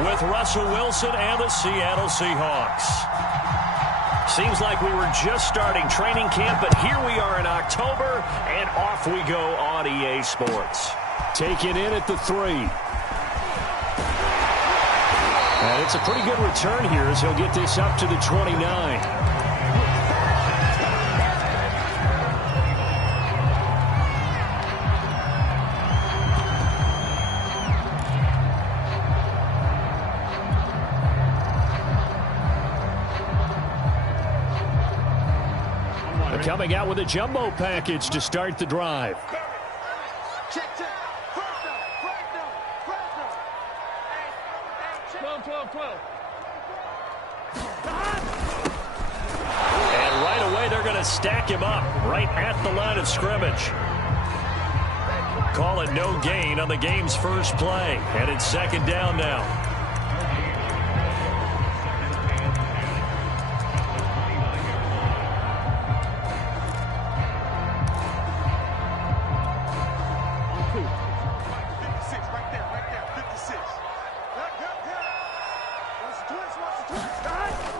with Russell Wilson and the Seattle Seahawks. Seems like we were just starting training camp, but here we are in October, and off we go on EA Sports. Taken in at the 3. And it's a pretty good return here as he'll get this up to the 29. Coming out with a jumbo package to start the drive. Check. 12. And right away, they're going to stack him up right at the line of scrimmage. Call it no gain on the game's first play. And it's second down now.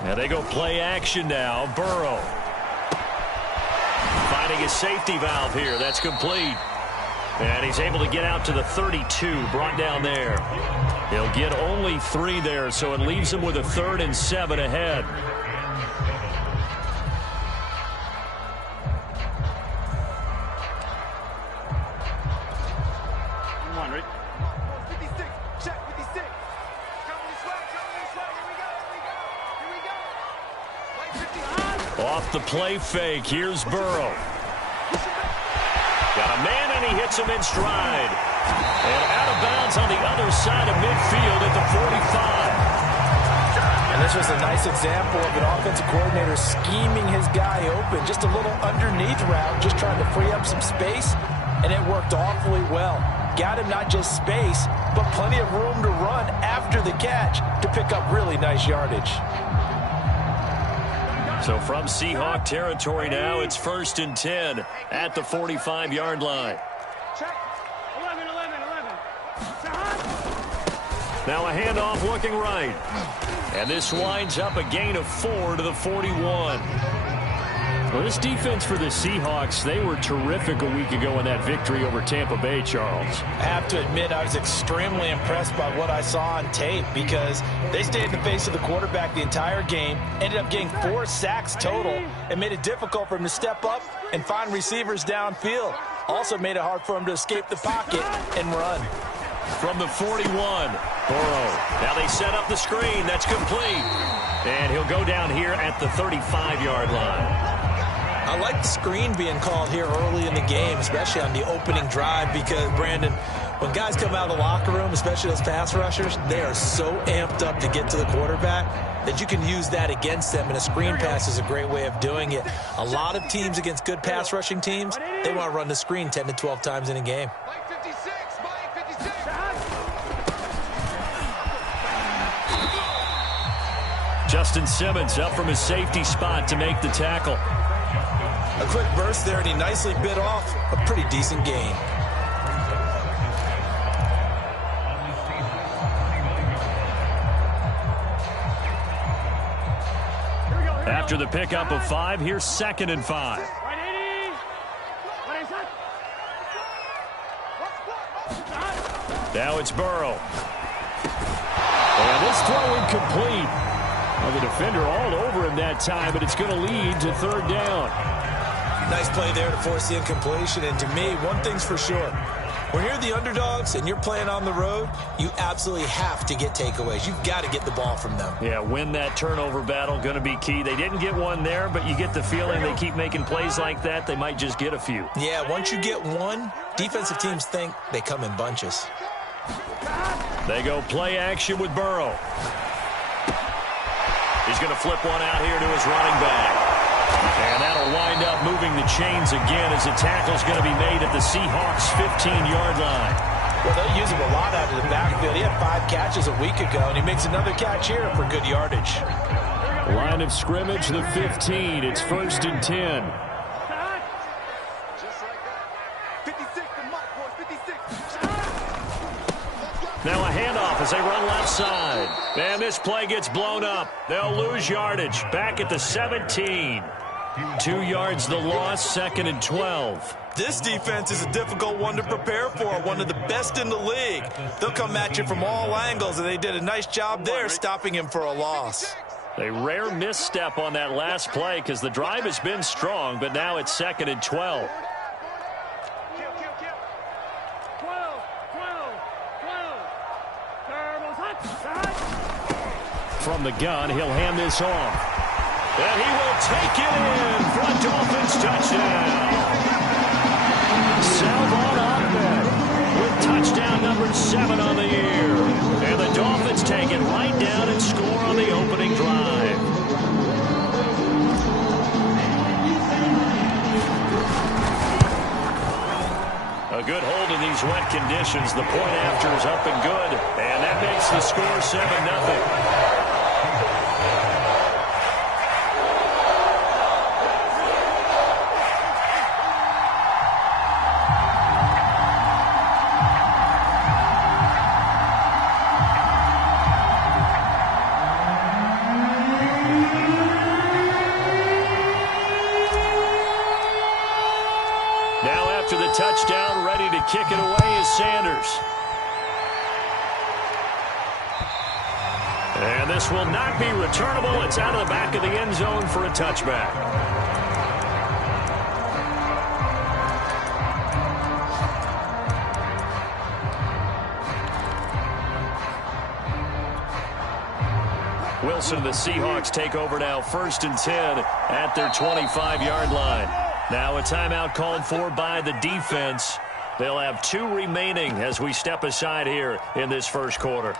Now they go play action now. Burrow finding his safety valve here. That's complete. And he's able to get out to the 32, brought down there. He'll get only 3 there, so it leaves him with a 3rd and 7 ahead. Off the play fake, here's Burrow. Got a man, and he hits him in stride. And out of bounds on the other side of midfield at the 45. And this was a nice example of an offensive coordinator scheming his guy open. Just a little underneath route, just trying to free up some space, and it worked awfully well. Got him not just space, but plenty of room to run after the catch to pick up really nice yardage. So from Seahawk territory now, it's 1st and 10 at the 45-yard line. Check. 11. Now a handoff looking right. And this winds up a gain of 4 to the 41. Well, this defense for the Seahawks, they were terrific a week ago in that victory over Tampa Bay, Charles. I have to admit, I was extremely impressed by what I saw on tape because they stayed in the face of the quarterback the entire game, ended up getting 4 sacks total, and made it difficult for him to step up and find receivers downfield. Also made it hard for him to escape the pocket and run. From the 41, Burrow. Now they set up the screen. That's complete. And he'll go down here at the 35-yard line. I like the screen being called here early in the game, especially on the opening drive, because, Brandon, when guys come out of the locker room, especially those pass rushers, they are so amped up to get to the quarterback that you can use that against them, and a screen pass is a great way of doing it. A lot of teams against good pass rushing teams, they want to run the screen 10 to 12 times in a game. Justin Simmons up from his safety spot to make the tackle. A quick burst there, and he nicely bit off a pretty decent gain. After the pickup of 5, here's 2nd and 5. Now it's Burrow. And this throw incomplete. Well, the defender all over him that time, but it's going to lead to 3rd down. Nice play there to force the incompletion, and to me, one thing's for sure. When you're the underdogs and you're playing on the road, you absolutely have to get takeaways. You've got to get the ball from them. Yeah, win that turnover battle, going to be key. They didn't get one there, but you get the feeling they keep making plays like that, they might just get a few. Yeah, once you get one, defensive teams think they come in bunches. They go play action with Burrow. He's going to flip one out here to his running back. And that'll wind up moving the chains again as the tackle's going to be made at the Seahawks' 15-yard line. Well, they'll use him a lot out of the backfield. He had 5 catches a week ago, and he makes another catch here for good yardage. Line of scrimmage, the 15. It's 1st and 10. Now a handoff as they run left side. And this play gets blown up. They'll lose yardage. Back at the 17. 2 yards the loss, 2nd and 12. This defense is a difficult one to prepare for, one of the best in the league. They'll come at you from all angles, and they did a nice job there stopping him for a loss. A rare misstep on that last play because the drive has been strong, but now it's 2nd and 12. From the gun, he'll hand this off. And he will take it in for a Dolphins touchdown. Salvon Ahmed with touchdown number 7 on the year. And the Dolphins take it right down and score on the opening drive. A good hold in these wet conditions. The point after is up and good. And that makes the score 7-0. Touchdown, ready to kick it away is Sanders. And this will not be returnable. It's out of the back of the end zone for a touchback. Wilson, the Seahawks take over now, 1st and 10 at their 25-yard line. Now a timeout called for by the defense. They'll have 2 remaining as we step aside here in this first quarter.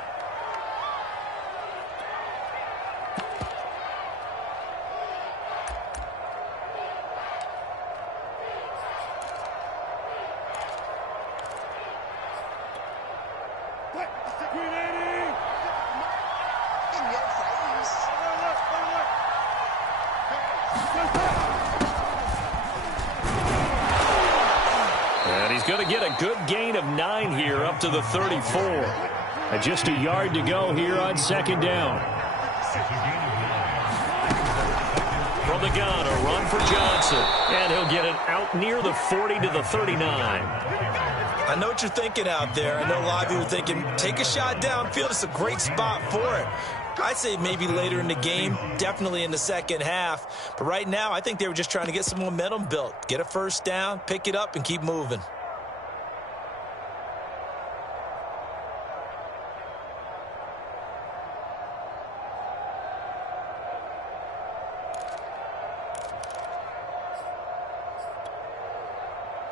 Going to get a good gain of 9 here up to the 34. And just a yard to go here on 2nd down. From the gun, a run for Johnson. And he'll get it out near the 40 to the 39. I know what you're thinking out there. I know a lot of you are thinking, take a shot downfield. It's a great spot for it. I'd say maybe later in the game, definitely in the second half. But right now, I think they were just trying to get some momentum built. Get a first down, pick it up, and keep moving.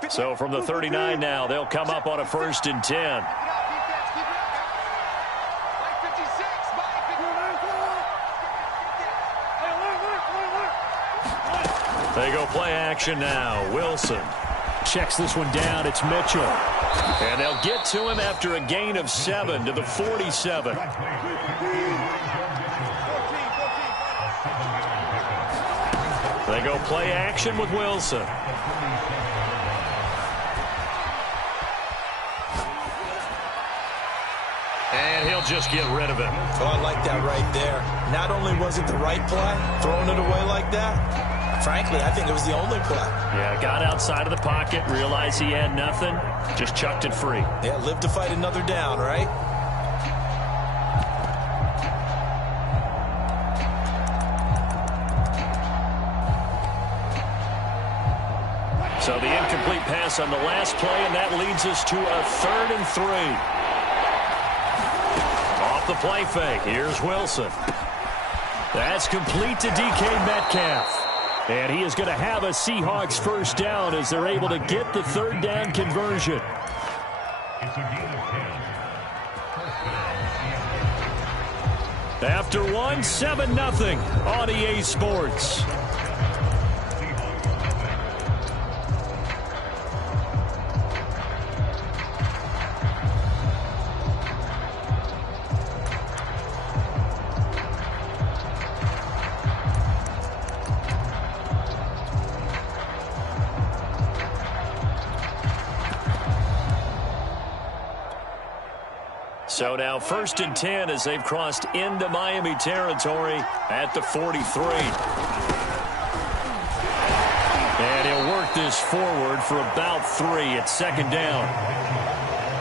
So from the 39 now, they'll come up on a 1st and 10. They go play action now. Wilson checks this one down. It's Mitchell. And they'll get to him after a gain of 7 to the 47. They go play action with Wilson. And he'll just get rid of it. Oh, I like that right there. Not only was it the right play, throwing it away like that, frankly, I think it was the only play. Yeah, got outside of the pocket, realized he had nothing, just chucked it free. Yeah, live to fight another down, right? So the incomplete pass on the last play, and that leads us to a 3rd and 3. Off the play fake, here's Wilson. That's complete to DK Metcalf. And he is going to have a Seahawks first down as they're able to get the 3rd down conversion. After 7-0 on EA Sports. So now 1st and 10 as they've crossed into Miami territory at the 43. And he'll work this forward for about 3 at 2nd down.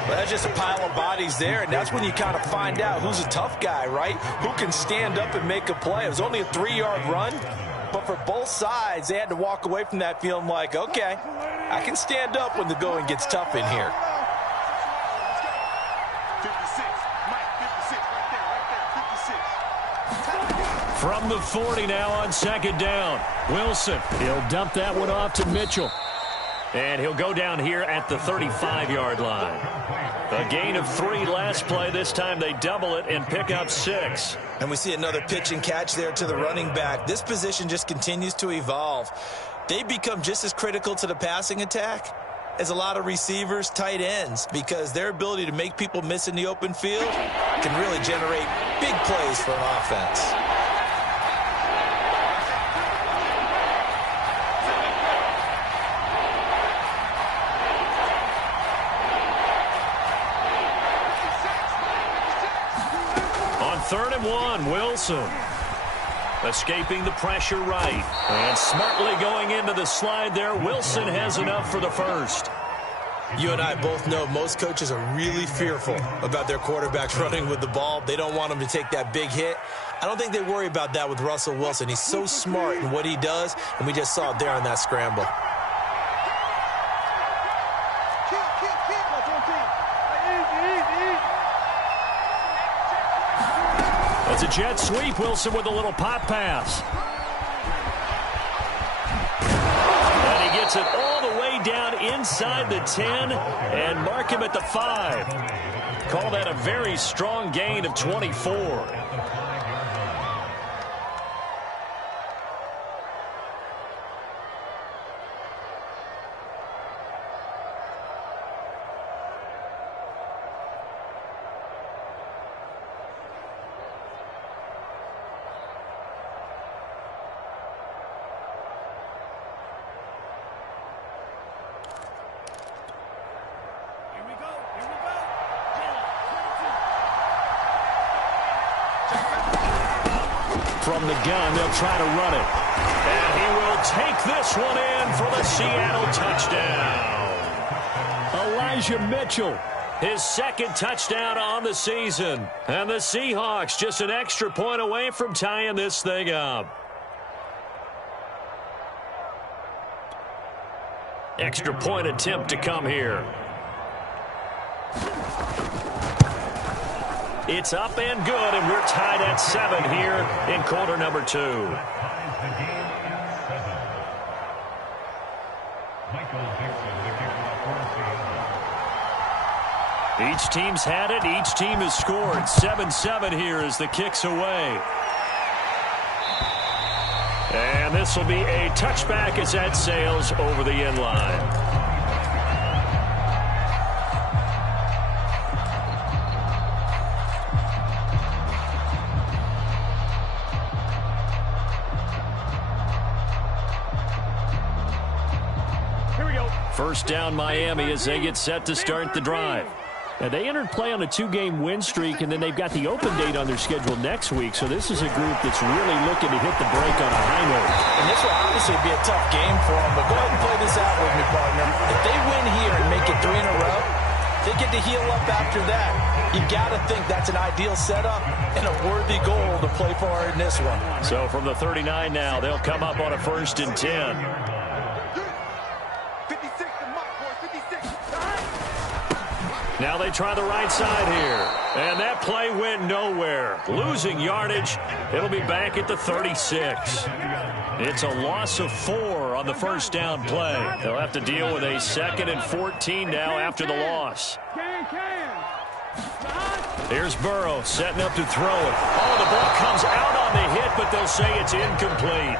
Well, that's just a pile of bodies there, and that's when you kind of find out who's a tough guy, right? Who can stand up and make a play. It was only a 3-yard run, but for both sides, they had to walk away from that feeling like, okay, I can stand up when the going gets tough in here. 56, Mike, 56, right there, 56. From the 40 now on 2nd down. Wilson, he'll dump that one off to Mitchell. And he'll go down here at the 35-yard line. A gain of 3 last play. This time they double it and pick up 6. And we see another pitch and catch there to the running back. This position just continues to evolve. They become just as critical to the passing attack as a lot of receivers, tight ends, because their ability to make people miss in the open field can really generate big plays for an offense. On 3rd and 1, Wilson. Escaping the pressure right. And smartly going into the slide there. Wilson has enough for the 1st. You and I both know most coaches are really fearful about their quarterbacks running with the ball. They don't want them to take that big hit. I don't think they worry about that with Russell Wilson. He's so smart in what he does, and we just saw it there on that scramble. That's a jet sweep. Wilson with a little pop pass. And he gets it all the way down inside the 10 and mark him at the 5. Call that a very strong gain of 24. From the gun, they'll try to run it. And he will take this one in for the Seattle touchdown. Elijah Mitchell, his 2nd touchdown on the season. And the Seahawks just an extra point away from tying this thing up. Extra point attempt to come here. It's up and good, and we're tied at 7 here in quarter number 2. Each team's had it. Each team has scored. 7-7 here as the kick's away. And this will be a touchback as that sails over the end line. First down Miami as they get set to start the drive. Now, they entered play on a 2-game win streak, and then they've got the open date on their schedule next week. So this is a group that's really looking to hit the break on a high note. And this will obviously be a tough game for them, but go ahead and play this out with me, partner. If they win here and make it 3 in a row, they get to heal up after that. You got to think that's an ideal setup and a worthy goal to play for in this one. So from the 39 now, they'll come up on a 1st and 10. Now they try the right side here. And that play went nowhere. Losing yardage. It'll be back at the 36. It's a loss of 4 on the first down play. They'll have to deal with a 2nd and 14 now after the loss. Here's Burrow setting up to throw it. Oh, the ball comes out on the hit, but they'll say it's incomplete.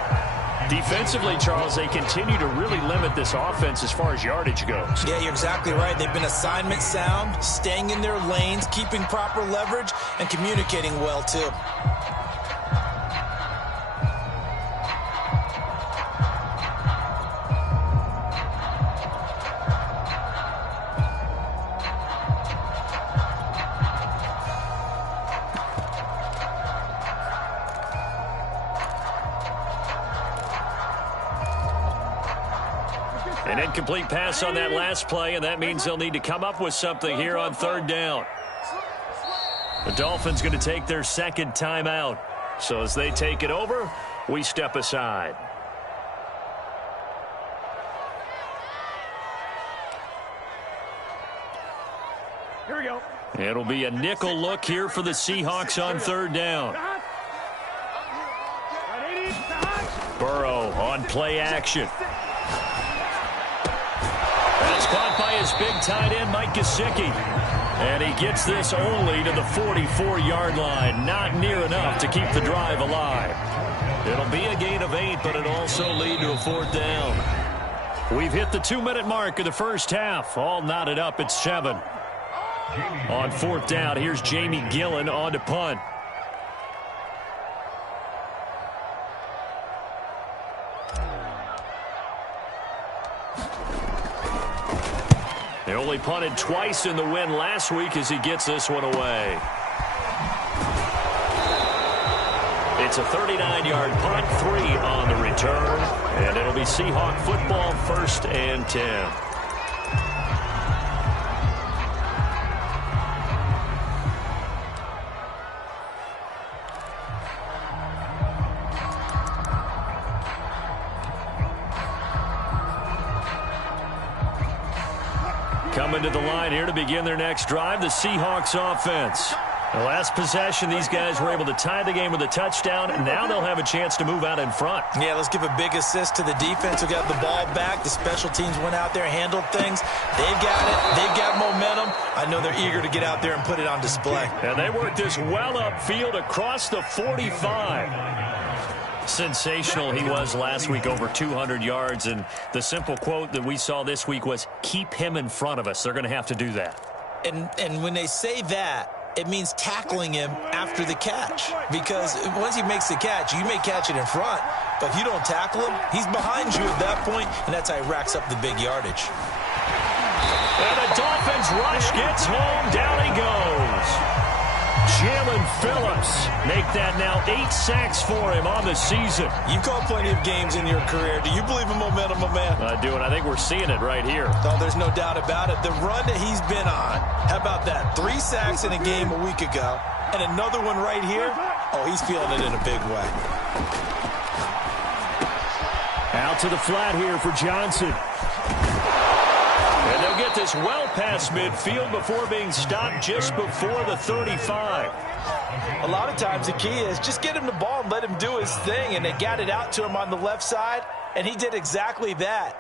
Defensively, Charles, they continue to really limit this offense as far as yardage goes. Yeah, you're exactly right. They've been assignment sound, staying in their lanes, keeping proper leverage, and communicating well, too. An incomplete pass on that last play, and that means they'll need to come up with something here on third down. The Dolphins going to take their second timeout. So as they take it over, we step aside. Here we go. It'll be a nickel look here for the Seahawks on third down. Burrow on play action. That's caught by his big tight end, Mike Gesicki. And he gets this only to the 44-yard line. Not near enough to keep the drive alive. It'll be a gain of 8, but it'll also lead to a fourth down. We've hit the 2-minute mark of the first half. All knotted up at 7. On fourth down, here's Jamie Gillen on to punt. They only punted twice in the win last week as he gets this one away. It's a 39-yard punt, 3 on the return, and it'll be Seahawk football, 1st and 10. Coming to the line here to begin their next drive, the Seahawks offense. The last possession, these guys were able to tie the game with a touchdown, and now they'll have a chance to move out in front. Yeah, let's give a big assist to the defense who got the ball back. The special teams went out there, handled things. They've got it. They've got momentum. I know they're eager to get out there and put it on display. And they worked this well upfield across the 45. Sensational he was last week, over 200 yards. And the simple quote that we saw this week was, keep him in front of us. They're going to have to do that. And when they say that, it means tackling him after the catch. Because once he makes the catch, you may catch it in front. But if you don't tackle him, he's behind you at that point, and that's how he racks up the big yardage. And the Dolphins rush gets home. Down he goes. Jalen Phillips make that now 8 sacks for him on the season. You've called plenty of games in your career. Do you believe in momentum, my man? I do, and I think we're seeing it right here. No, there's no doubt about it. The run that he's been on, how about that? 3 sacks in a game a week ago, and another one right here. Oh, he's feeling it in a big way. Out to the flat here for Johnson. And they'll get this well past midfield before being stopped just before the 35. A lot of times the key is just get him the ball and let him do his thing, and they got it out to him on the left side, and he did exactly that.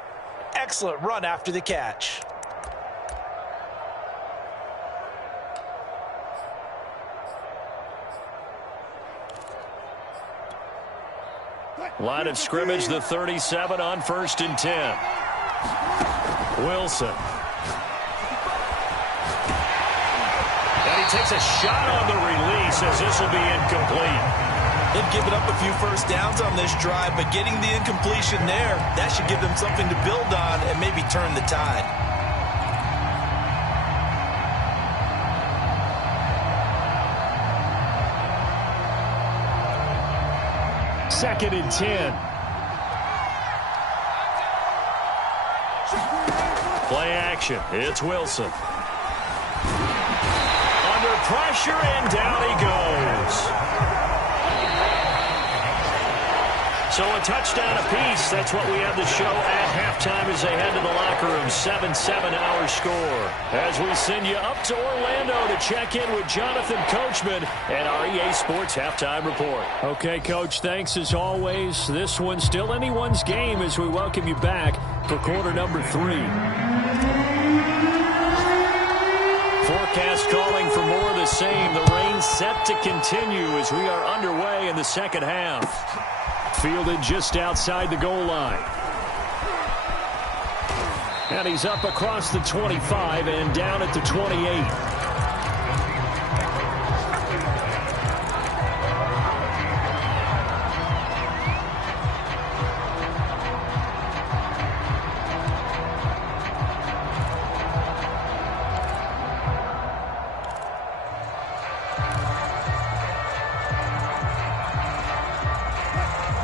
Excellent run after the catch. Line of scrimmage, the 37 on 1st and 10. Wilson. And he takes a shot on the release as this will be incomplete. They've given up a few first downs on this drive, but getting the incompletion there, that should give them something to build on and maybe turn the tide. Second and 10. Play action. It's Wilson. Under pressure, and down he goes. So a touchdown apiece. That's what we have to show at halftime as they head to the locker room. 7-7 our score. As we send you up to Orlando to check in with Jonathan Coachman and our EA Sports Halftime Report. Okay, Coach, thanks as always. This one's still anyone's game as we welcome you back for quarter number 3. Forecast calling for more of the same. The rain set to continue as we are underway in the second half. Fielded just outside the goal line. And he's up across the 25 and down at the 28.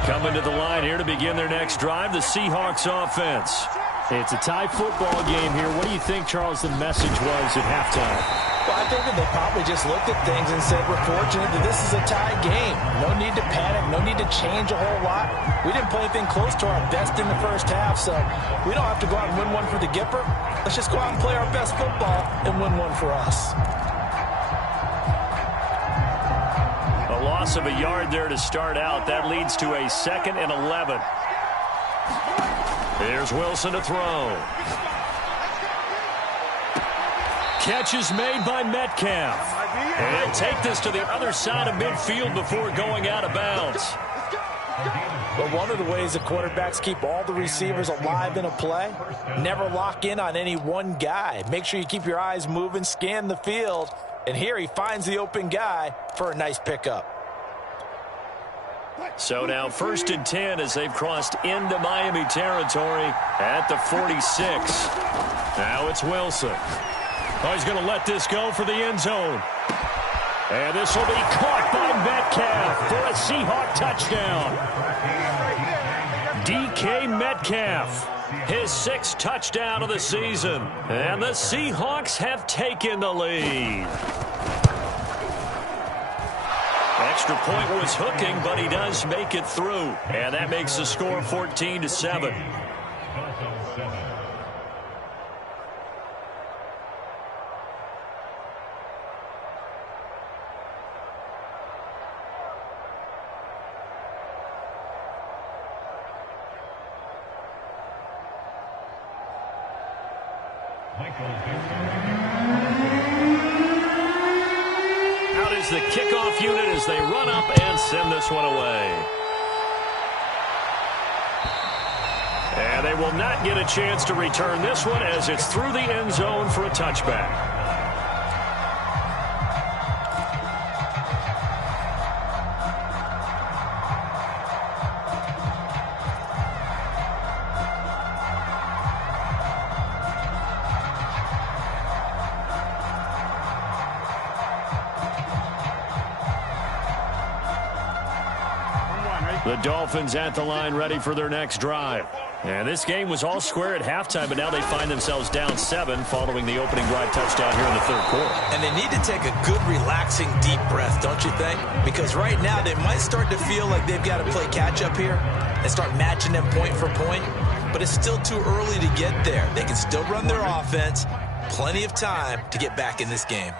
Coming to the line here to begin their next drive, the Seahawks offense. It's a tie football game here. What do you think, Charles, the message was at halftime? Well, I think that they probably just looked at things and said, we're fortunate that this is a tie game. No need to panic. No need to change a whole lot. We didn't play anything close to our best in the first half, so we don't have to go out and win one for the Gipper. Let's just go out and play our best football and win one for us. A loss of a yard there to start out. That leads to a 2nd and 11. Here's Wilson to throw. Catch is made by Metcalf. And he'll take this to the other side of midfield before going out of bounds. But one of the ways that quarterbacks keep all the receivers alive in a play, never lock in on any one guy. Make sure you keep your eyes moving, scan the field. And here he finds the open guy for a nice pickup. So now 1st and 10 as they've crossed into Miami territory at the 46. Now it's Wilson. Oh, he's going to let this go for the end zone. And this will be caught by Metcalf for a Seahawk touchdown. DK Metcalf, his 6th touchdown of the season. And the Seahawks have taken the lead. Extra point was hooking, but he does make it through. And that makes the score 14-7. Out is the kickoff unit as they run up and send this one away. And they will not get a chance to return this one as it's through the end zone for a touchback. The Dolphins at the line ready for their next drive. And this game was all square at halftime, but now they find themselves down 7 following the opening drive touchdown here in the 3rd quarter. And they need to take a good, relaxing, deep breath, don't you think? Because right now they might start to feel like they've got to play catch-up here and start matching them point for point. But it's still too early to get there. They can still run their offense. Plenty of time to get back in this game.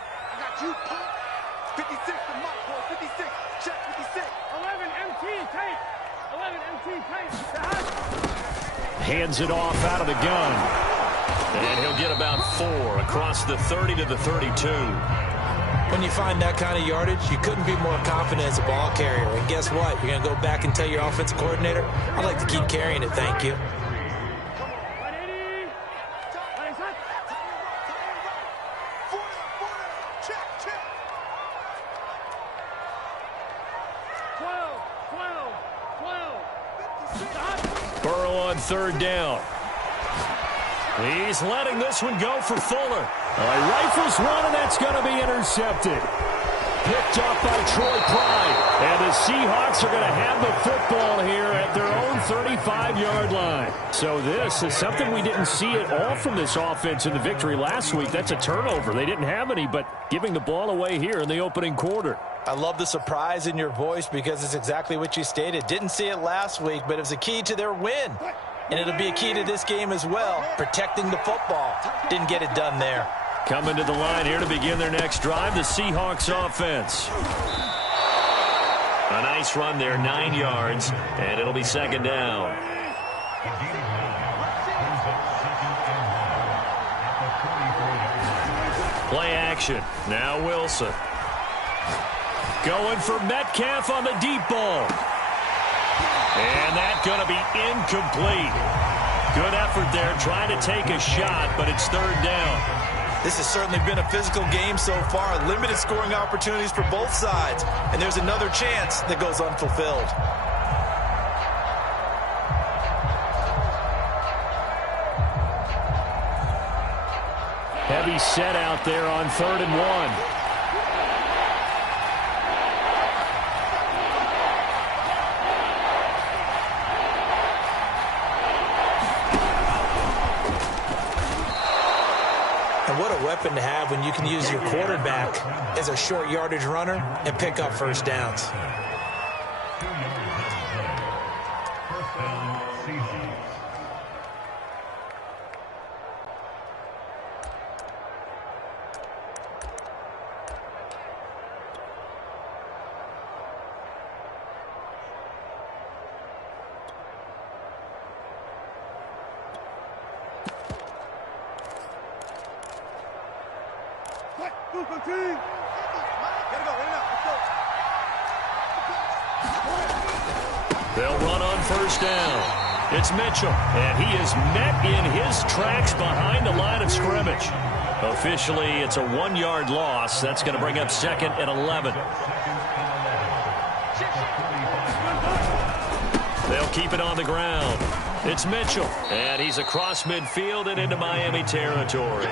Hands it off out of the gun. And he'll get about 4 across the 30 to the 32. When you find that kind of yardage, you couldn't be more confident as a ball carrier. And guess what? You're going to go back and tell your offensive coordinator, I'd like to keep carrying it, thank you. Burrow on 3rd down. He's letting this one go for Fuller. Rifles one, and that's going to be intercepted. Picked up by Troy Pride. And the Seahawks are going to have the football here at their own 35-yard line. So this is something we didn't see at all from this offense in the victory last week. That's a turnover. They didn't have any, but giving the ball away here in the opening quarter. I love the surprise in your voice because it's exactly what you stated. Didn't see it last week, but it was a key to their win. And it'll be a key to this game as well, protecting the football. Didn't get it done there. Coming to the line here to begin their next drive, the Seahawks offense. A nice run there, 9 yards, and it'll be 2nd down. Play action. Now Wilson. Going for Metcalf on the deep ball. And that's going to be incomplete. Good effort there trying to take a shot, but it's 3rd down. This has certainly been a physical game so far. Limited scoring opportunities for both sides. And there's another chance that goes unfulfilled. Heavy set out there on 3rd and 1. weapon to have when you can use your quarterback as a short yardage runner and pick up first downs. They'll run on first down. It's Mitchell, and he is met in his tracks behind the line of scrimmage. Officially, it's a 1-yard loss. That's going to bring up 2nd and 11. They'll keep it on the ground. It's Mitchell, and he's across midfield and into Miami territory.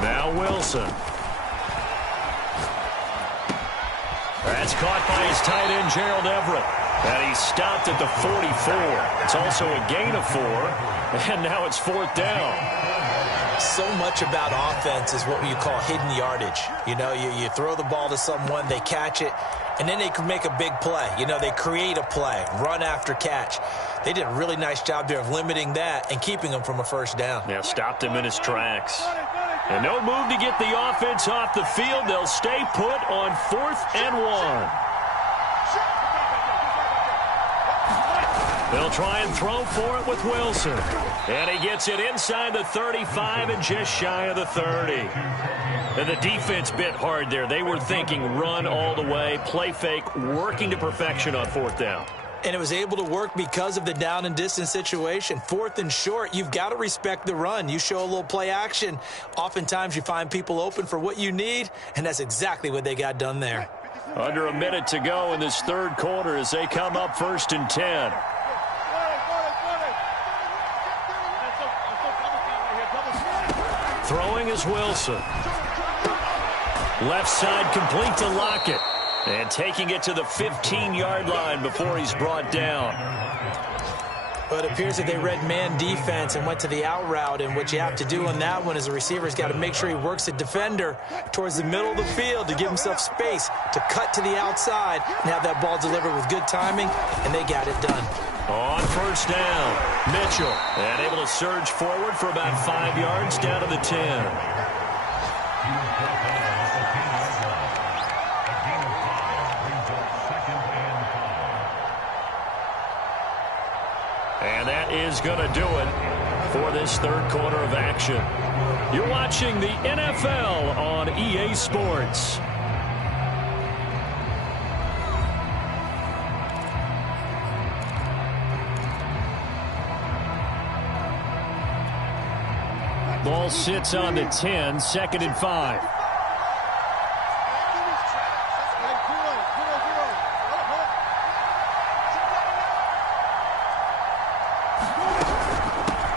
Now Wilson. That's caught by his tight end, Gerald Everett. And he's stopped at the 44. It's also a gain of 4. And now it's 4th down. So much about offense is what you call hidden yardage. You know, you throw the ball to someone, they catch it, and then they can make a big play. You know, they create a play, run after catch. They did a really nice job there of limiting that and keeping him from a first down. Yeah, stopped him in his tracks. And no move to get the offense off the field. They'll stay put on 4th and 1. They'll try and throw for it with Wilson. And he gets it inside the 35 and just shy of the 30. And the defense bit hard there. They were thinking run all the way, play fake, working to perfection on 4th down. And it was able to work because of the down and distance situation. 4th and short, you've got to respect the run. You show a little play action. Oftentimes you find people open for what you need, and that's exactly what they got done there. Under a minute to go in this 3rd quarter as they come up 1st and 10. Throwing is Wilson. Left side complete to Lockett. And taking it to the 15-yard line before he's brought down. But it appears that they read man defense and went to the out route. And what you have to do on that one is the receiver's got to make sure he works the defender towards the middle of the field to give himself space to cut to the outside and have that ball delivered with good timing. And they got it done. On first down, Mitchell. And able to surge forward for about 5 yards down to the 10. And that is going to do it for this 3rd quarter of action. You're watching the NFL on EA Sports. Ball sits on the 10, 2nd and 5.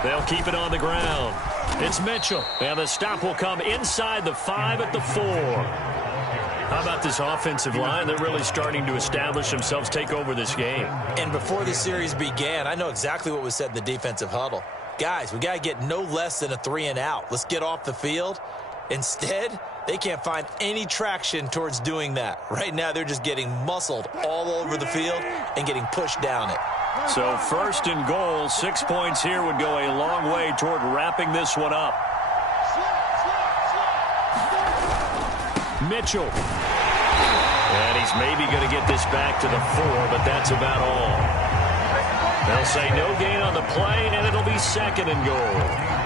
They'll keep it on the ground. It's Mitchell. And the stop will come inside the 5 at the 4. How about this offensive line? They're really starting to establish themselves, take over this game. And before the series began, I know exactly what was said in the defensive huddle. Guys, we got to get no less than a 3 and out. Let's get off the field. Instead, they can't find any traction towards doing that. Right now, they're just getting muscled all over the field and getting pushed down it. So 1st and goal, 6 points here would go a long way toward wrapping this one up. Mitchell. And he's maybe going to get this back to the 4, but that's about all. They'll say no gain on the play, and it'll be 2nd and goal.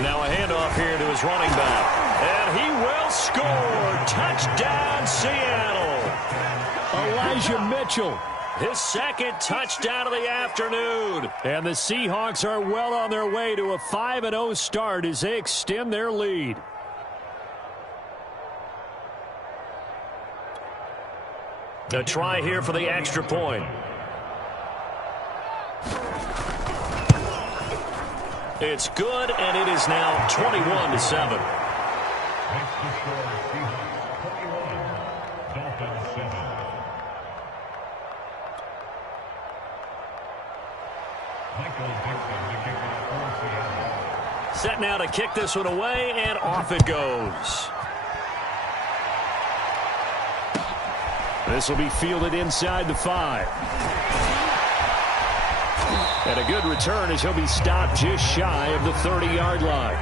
Now a handoff here to his running back. And he will score. Touchdown, Seattle. Elijah Mitchell, his 2nd touchdown of the afternoon. And the Seahawks are well on their way to a 5-0 start as they extend their lead. A try here for the extra point. It's good, and it is now 21-7. Set now to kick this one away, and off it goes. This will be fielded inside the 5. And a good return as he'll be stopped just shy of the 30-yard line.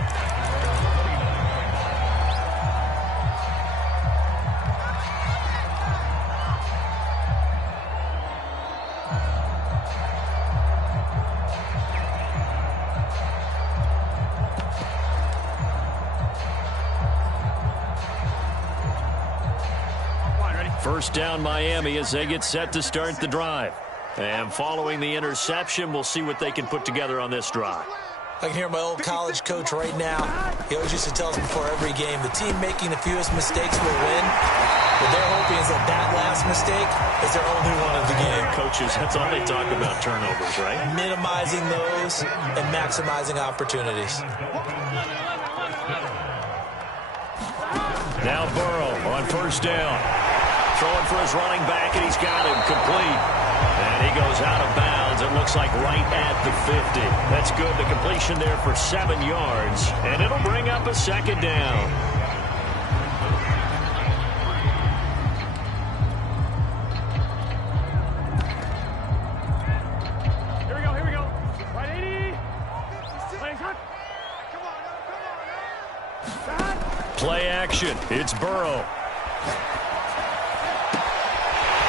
First down Miami as they get set to start the drive. And following the interception, we'll see what they can put together on this drive. I can hear my old college coach right now. He always used to tell us before every game, the team making the fewest mistakes will win. What they're hoping is that last mistake is their only one of the game. Coaches, that's all they talk about, turnovers, right? Minimizing those and maximizing opportunities. Now Burrow on first down. Throwing for his running back, and he's got him complete. And he goes out of bounds, it looks like right at the 50. That's good. The completion there for 7 yards, and it'll bring up a second down. Here we go. Right 80. Playing hot. Come on. Play action. It's Burrow.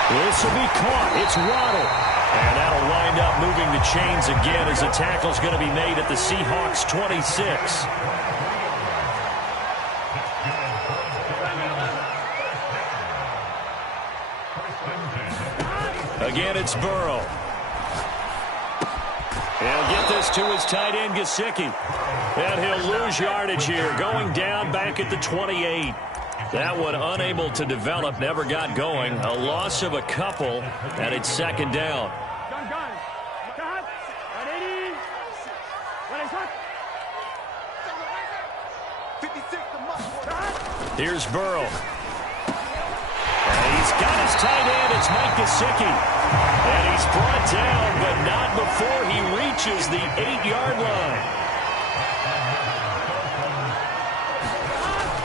This will be caught. It's Waddle. And that'll wind up moving the chains again as the tackle's going to be made at the Seahawks 26. Again, it's Burrow. He'll get this to his tight end, Gesicki. And he'll lose yardage here, going down back at the 28. That one unable to develop, never got going. A loss of a couple, and it's second down. Gun. Cut. Right 80. Playing hot. 56. Here's Burrow. And he's got his tight end. It's Mike Gesicki. And he's brought down, but not before he reaches the 8-yard line.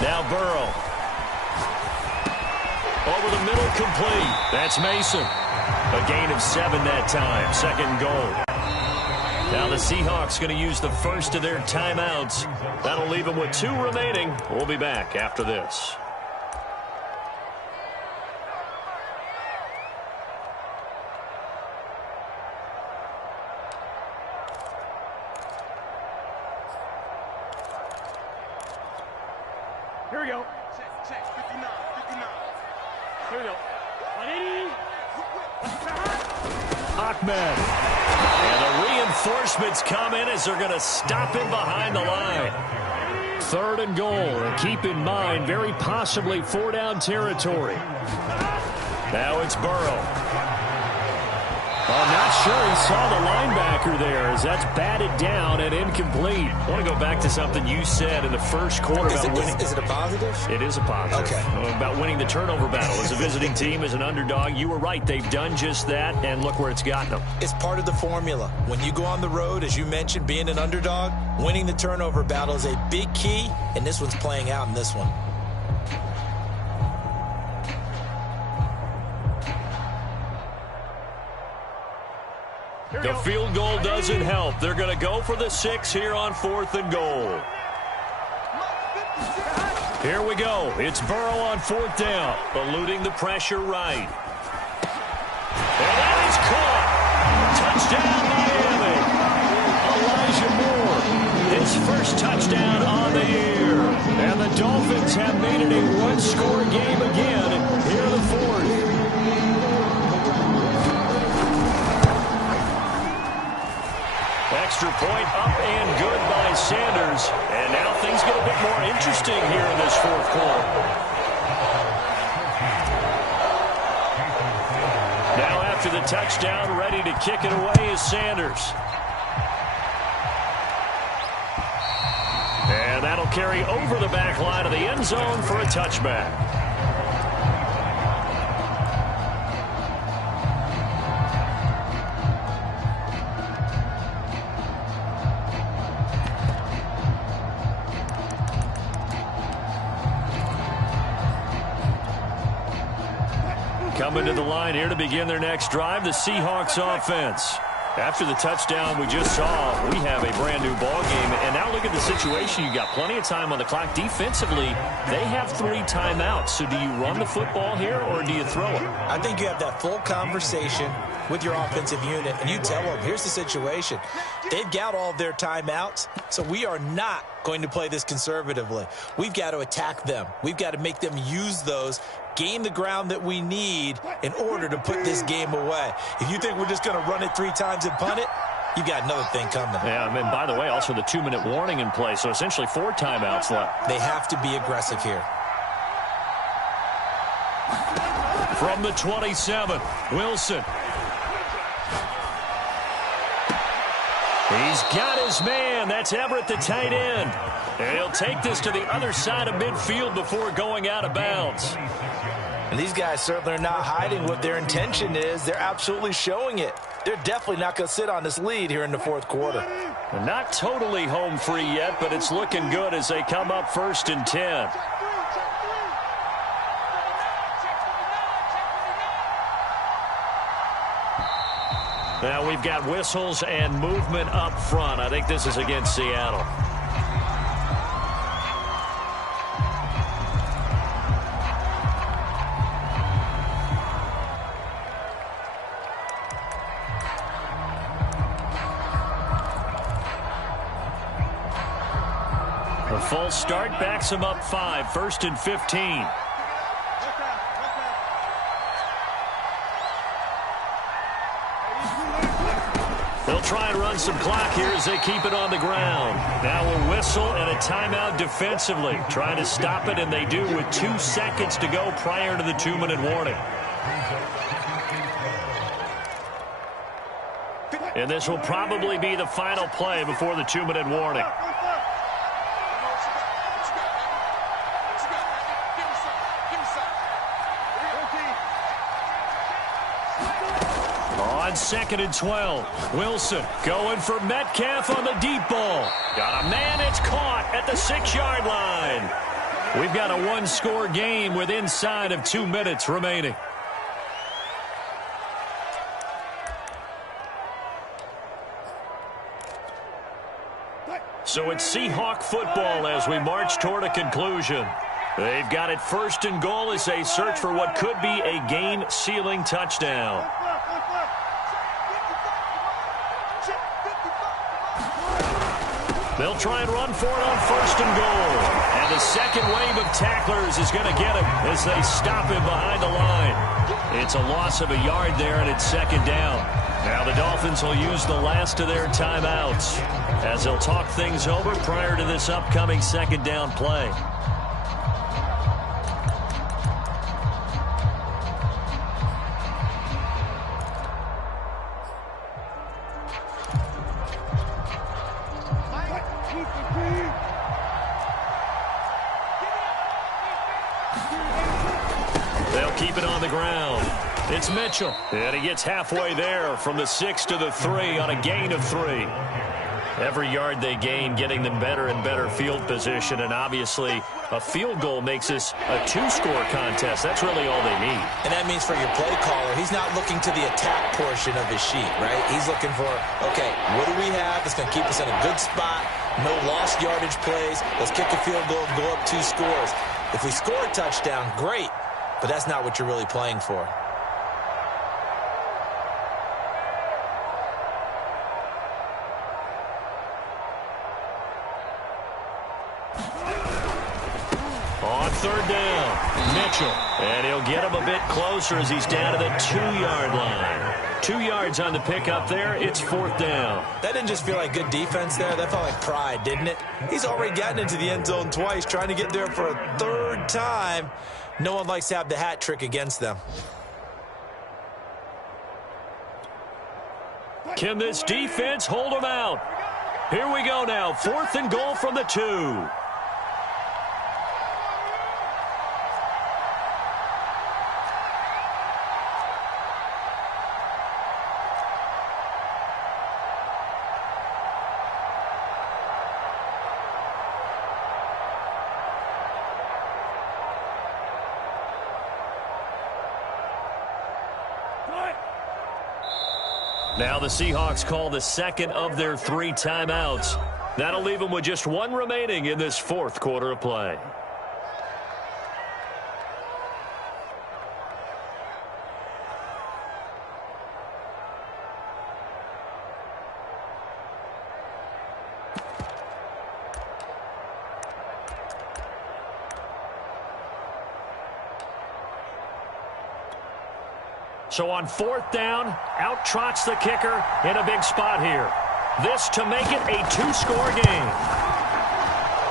Now Burrow. Over the middle, complete. That's Mason. A gain of 7 that time. Second and goal. Now the Seahawks going to use the first of their timeouts. That'll leave them with 2 remaining. We'll be back after this. Here we go. Check. 59. Here we go. 180. Ahmed. And the reinforcements come in as they're going to stop him behind the line. 3rd and goal. And keep in mind, very possibly 4-down territory. Now it's Burrow. I'm not sure he saw the linebacker there as that's batted down and incomplete. I want to go back to something you said in the first quarter about winning. Is it a positive? It is a positive. Okay. About winning the turnover battle as a visiting team, as an underdog. You were right. They've done just that, and look where it's gotten them. It's part of the formula. When you go on the road, as you mentioned, being an underdog, winning the turnover battle is a big key, and this one's playing out in this one. The field goal doesn't help. They're going to go for the 6 here on 4th and goal. Here we go. It's Burrow on 4th down, eluding the pressure right. And that is caught. Touchdown, Miami. Elijah Moore, his first touchdown on the year. And the Dolphins have made it a one-score game again here in the 4th. Extra point up and good by Sanders. And now things get a bit more interesting here in this 4th quarter. after the touchdown. Ready to kick it away is Sanders. And that'll carry over the back line of the end zone for a touchback. Coming to the line here to begin their next drive, the Seahawks offense. After the touchdown we just saw, we have a brand new ball game. And now look at the situation. You got plenty of time on the clock. Defensively, they have 3 timeouts. So do you run the football here or do you throw it? I think you have that full conversation with your offensive unit, and you tell them, here's the situation. They've got all of their timeouts, so we are not going to play this conservatively. We've got to attack them. We've got to make them use those, gain the ground that we need in order to put this game away. If you think we're just going to run it 3 times and punt it, you got another thing coming. Yeah, and by the way, also the 2-minute warning in play, so essentially 4 timeouts left. They have to be aggressive here. From the 27, Wilson. He's got his man. That's Everett, the tight end. And he'll take this to the other side of midfield before going out of bounds. And these guys certainly are not hiding what their intention is. They're absolutely showing it. They're definitely not going to sit on this lead here in the 4th quarter. They're not totally home free yet, but it's looking good as they come up 1st and 10. Now we've got whistles and movement up front. I think this is against Seattle. A false start backs him up 5, 1st and 15. They'll try and run some clock here as they keep it on the ground. Now a whistle and a timeout defensively. Trying to stop it, and they do with 2 seconds to go prior to the 2-minute warning. And this will probably be the final play before the 2-minute warning. On 2nd and 12, Wilson going for Metcalf on the deep ball. Got a man, it's caught at the 6-yard line. We've got a 1-score game with inside of 2 minutes remaining. So it's Seahawk football as we march toward a conclusion. They've got it 1st and goal as they search for what could be a game-sealing touchdown. They'll try and run for it on 1st and goal. And the second wave of tacklers is going to get him as they stop him behind the line. It's a loss of a yard there, and it's 2nd down. Now the Dolphins will use the last of their timeouts as they'll talk things over prior to this upcoming 2nd down play. They'll keep it on the ground. It's Mitchell. And he gets halfway there from the 6 to the 3 on a gain of 3. Every yard they gain, getting them better and better field position. And obviously, a field goal makes this a 2-score contest. That's really all they need. And that means for your play caller, he's not looking to the attack portion of his sheet, right? He's looking for, okay, what do we have that's going to keep us in a good spot? No lost yardage plays. Let's kick a field goal and go up 2 scores. If we score a touchdown, great. But that's not what you're really playing for. On 3rd down, Mitchell. And he'll get him a bit closer as he's down to the 2-yard line. 2 yards on the pickup there. It's 4th down. That didn't just feel like good defense there. That felt like pride, didn't it? He's already gotten into the end zone twice, trying to get there for a 3rd time. No one likes to have the hat trick against them. Can this defense hold them out? Here we go now. 4th and goal from the 2. Now the Seahawks call the second of their 3 timeouts. That'll leave them with just 1 remaining in this 4th quarter of play. So on 4th down, out trots the kicker in a big spot here. This to make it a 2-score game.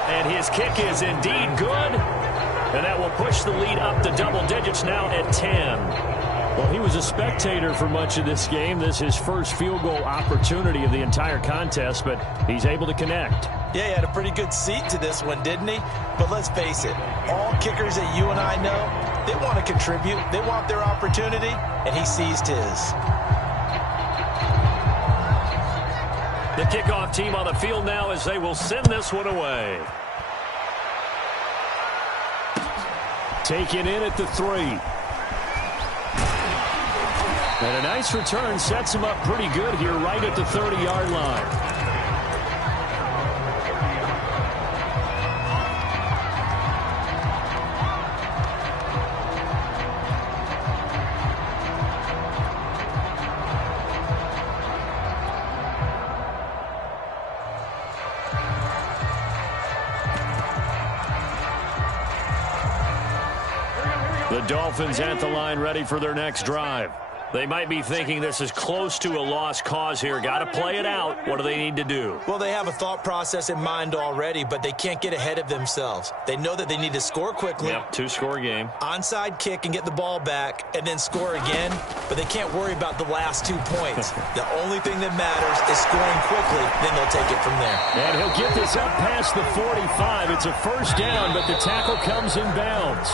And his kick is indeed good. And that will push the lead up to double digits now at 10. Well, he was a spectator for much of this game. This is his first field goal opportunity of the entire contest, but he's able to connect. Yeah, he had a pretty good seat to this one, didn't he? But let's face it, all kickers that you and I know, they want to contribute. They want their opportunity, and he seized his. The kickoff team on the field now as they will send this one away. Taken in at the 3. And a nice return sets him up pretty good here right at the 30-yard line. The Dolphins at the line ready for their next drive. They might be thinking this is close to a lost cause here. Got to play it out. What do they need to do? Well, they have a thought process in mind already, but they can't get ahead of themselves. They know that they need to score quickly. Yep, 2-score game. Onside kick and get the ball back and then score again, but they can't worry about the last 2 points. The only thing that matters is scoring quickly, then they'll take it from there. And he'll get this up past the 45. It's a first down, but the tackle comes in bounds.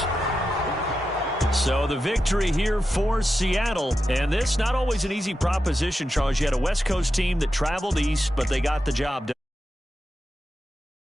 So the victory here for Seattle. And this not always an easy proposition, Charles. You had a West Coast team that traveled east, but they got the job done.